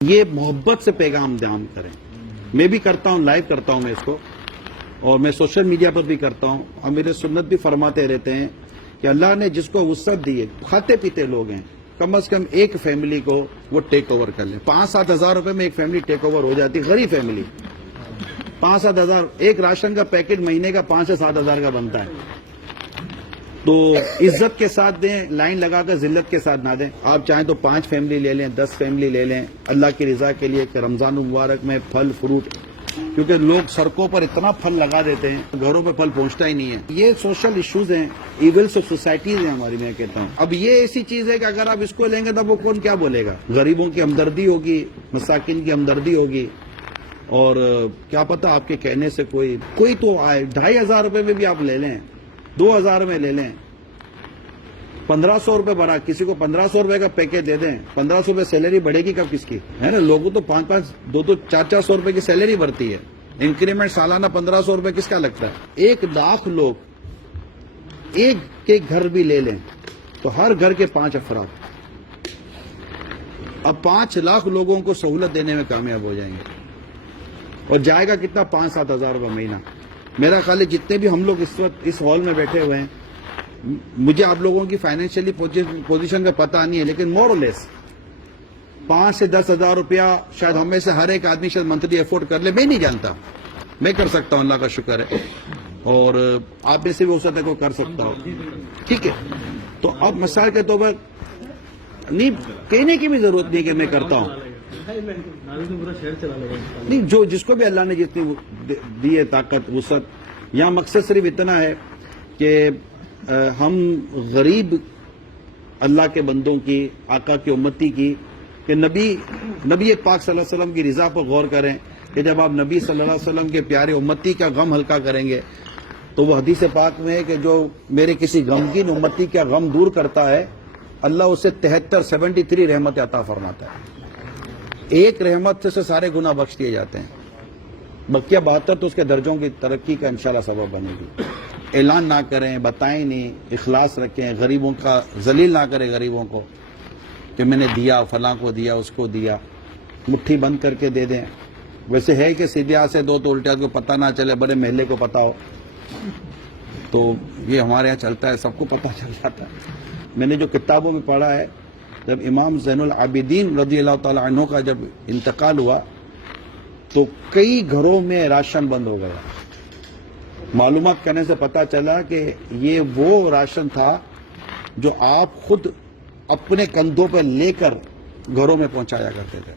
یہ محبت سے پیغام دام کریں. میں بھی کرتا ہوں، لائیو کرتا ہوں میں اس کو، اور میں سوشل میڈیا پر بھی کرتا ہوں. امیر سنت بھی فرماتے رہتے ہیں کہ اللہ نے جس کو وسعت دی ہے، کھاتے پیتے لوگ ہیں، کم از کم ایک فیملی کو وہ ٹیک اوور کر لیں. 5-7 ہزار روپے میں ایک فیملی ٹیک اوور ہو جاتی، غریب فیملی. 5-7 ہزار ایک راشن کا پیکٹ مہینے کا 5 سے 7 ہزار کا بنتا ہے. تو عزت کے ساتھ دیں، لائن لگا کر ذلت کے ساتھ نہ دیں. آپ چاہیں تو 5 فیملی لے لیں، 10 فیملی لے لیں، اللہ کی رضا کے لیے کہ رمضان المبارک میں پھل فروٹ، کیونکہ لوگ سڑکوں پر اتنا پھل لگا دیتے ہیں گھروں پہ پھل پہنچتا ہی نہیں ہے. یہ سوشل ایشوز ہیں، ایولس آف سوسائٹیز ہیں ہماری. میں کہتا ہوں اب یہ ایسی چیز ہے کہ اگر آپ اس کو لیں گے تو وہ کون کیا بولے گا. غریبوں کی ہمدردی ہوگی، مساکین کی ہمدردی ہوگی، اور کیا پتہ آپ کے کہنے سے کوئی تو آئے. 2,500 روپے میں بھی آپ لے لیں، 2,000 میں لے لیں، 1,500 روپے بڑھا، کسی کو 1,500 روپے کا پیکج دے دیں. 1,500 روپے سیلری بڑھے گی کب کس کی ہے نا. لوگوں تو 5-5 2-2 400 روپے کی سیلری بڑھتی ہے. انکریمنٹ سالانہ 1,500 روپے کس کا لگتا ہے. 1 لاکھ لوگ ایک کے گھر بھی لے لیں تو ہر گھر کے 5 افراد اب 5 لاکھ لوگوں کو سہولت دینے میں کامیاب ہو جائیں گے. اور جائے گا کتنا؟ 5-7 ہزار روپے مہینہ. میرا خیال ہے جتنے بھی ہم لوگ اس وقت اس ہال میں بیٹھے ہوئے ہیں، مجھے آپ لوگوں کی فائنینشلی پوزیشن کا پتہ نہیں ہے، لیکن مور اور لیس 5 سے 10 ہزار روپیہ شاید ہم میں سے ہر ایک آدمی شاید منتھلی افورڈ کر لے. میں نہیں جانتا، میں کر سکتا ہوں، اللہ کا شکر ہے، اور آپ میں سے بھی ہو سکتا ہے کوئی کر سکتا ہو. ٹھیک ہے، تو اب مثال کے طور پر نہیں کہنے کی بھی ضرورت نہیں کہ میں کرتا ہوں. نہیں، جو جس کو بھی اللہ نے جتنی دی ہے طاقت وسعت. یہاں مقصد صرف اتنا ہے کہ ہم غریب اللہ کے بندوں کی، آقا کی امتی کی، کہ نبی پاک صلی اللہ علیہ وسلم کی رضا پر غور کریں کہ جب آپ نبی صلی اللہ علیہ وسلم کے پیارے امتی کا غم ہلکا کریں گے تو وہ حدیث پاک میں ہے کہ جو میرے کسی غمگین امتی کا غم دور کرتا ہے، اللہ اسے 73 رحمت عطا فرماتا ہے. ایک رحمت سے سارے گناہ بخش دیے جاتے ہیں. بقیہ 72 تو اس کے درجوں کی ترقی کا انشاءاللہ سبب بنے گی. اعلان نہ کریں، بتائیں نہیں، اخلاص رکھیں، غریبوں کا ذلیل نہ کریں غریبوں کو کہ میں نے دیا، فلاں کو دیا، اس کو دیا. مٹھی بند کر کے دے دیں. ویسے ہے کہ سیدھے ہاتھ سے دو تو الٹے ہاتھ کو پتہ نہ چلے، بڑے محلے کو پتہ ہو. تو یہ ہمارے یہاں چلتا ہے، سب کو پتہ چل جاتا ہے. میں نے جو کتابوں میں پڑھا ہے، جب امام زین العابدین رضی اللہ تعالی عنہ کا جب انتقال ہوا تو کئی گھروں میں راشن بند ہو گیا. معلومات کرنے سے پتا چلا کہ یہ وہ راشن تھا جو آپ خود اپنے کندھوں پہ لے کر گھروں میں پہنچایا کرتے تھے.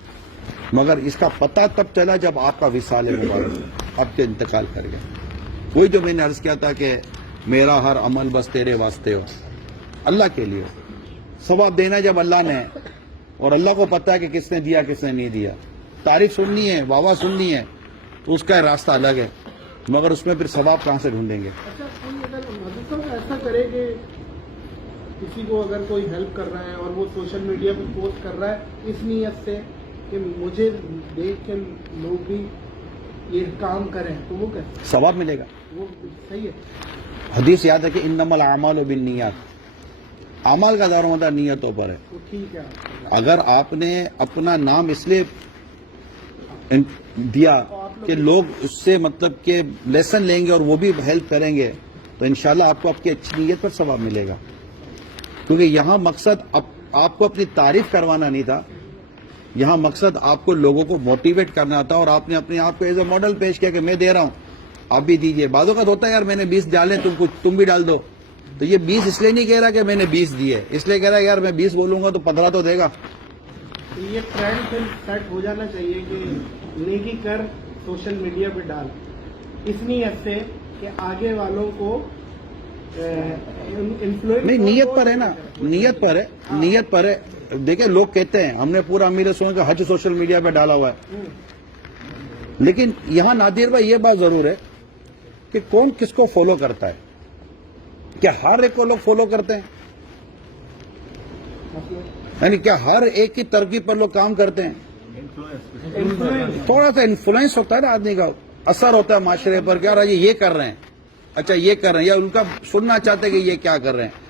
مگر اس کا پتہ تب چلا جب آپ کا وصال مبارک، آپ کے انتقال کر گیا. وہی جو میں نے عرض کیا تھا کہ میرا ہر عمل بس تیرے واسطے ہو، اللہ کے لیے. ثواب دینا جب اللہ نے، اور اللہ کو پتا ہے کہ کس نے دیا کس نے نہیں دیا. تعریف سننی ہے، واہ واہ سننی ہے تو اس کا راستہ الگ ہے، مگر اس میں پھر ثواب کہاں سے ڈھونڈیں گے. ایسا کرے کہ کسی کو اگر کوئی ہیلپ کر رہا ہے اور وہ سوشل میڈیا پہ پوسٹ کر رہا ہے اس نیت سے کہ مجھے دیکھ کے لوگ بھی یہ کام کریں، تو وہ کیسے ثواب ملے گا؟ وہ صحیح ہے. حدیث یاد ہے کہ انما الاعمال بالنیات، اعمال کا دار و مدار نیتوں پر ہے. تو ٹھیک ہے، اگر آپ نے اپنا نام اس لیے دیا کہ لوگ اس سے مطلب کہ لیسن لیں گے اور وہ بھی ہیلپ کریں گے تو انشاءاللہ آپ کو آپ کی اچھی نیت پر ثواب ملے گا. کیونکہ یہاں مقصد آپ کو اپنی تعریف کروانا نہیں تھا، یہاں مقصد آپ کو لوگوں کو موٹیویٹ کرنا تھا، اور آپ نے اپنے آپ کو ایز اے ماڈل پیش کیا کہ میں دے رہا ہوں آپ بھی دیجئے. بعض اوقات ہوتا ہے یار میں نے 20 ڈالے تم بھی ڈال دو. تو یہ 20 اس لیے نہیں کہہ رہا کہ میں نے 20 دیے، اس لیے کہہ رہا ہے یار میں 20 بولوں گا تو 15 تو دے گا. یہ ٹرینڈ پھر سیٹ ہو جانا چاہیے کہ نیکی کر سوشل میڈیا پہ ڈال، اس نیت سے کہ آگے والوں کو انفلوئنس. نہیں، نیت پر ہے نا، نیت پر ہے. دیکھیں لوگ کہتے ہیں ہم نے پورا امیر سنت کا حج سوشل میڈیا پہ ڈالا ہوا ہے، لیکن یہاں نادر بھائی یہ بات ضرور ہے کہ کون کس کو فالو کرتا ہے. کیا ہر ایک کو لوگ فالو کرتے ہیں؟ یعنی کیا ہر ایک کی ترقی پر لوگ کام کرتے ہیں؟ تھوڑا سا انفلوئنس ہوتا ہے نا آدمی کا، اثر ہوتا ہے معاشرے پر کہ یار یہ کر رہے ہیں، اچھا یہ کر رہے ہیں، یا ان کا سننا چاہتے ہیں کہ یہ کیا کر رہے ہیں.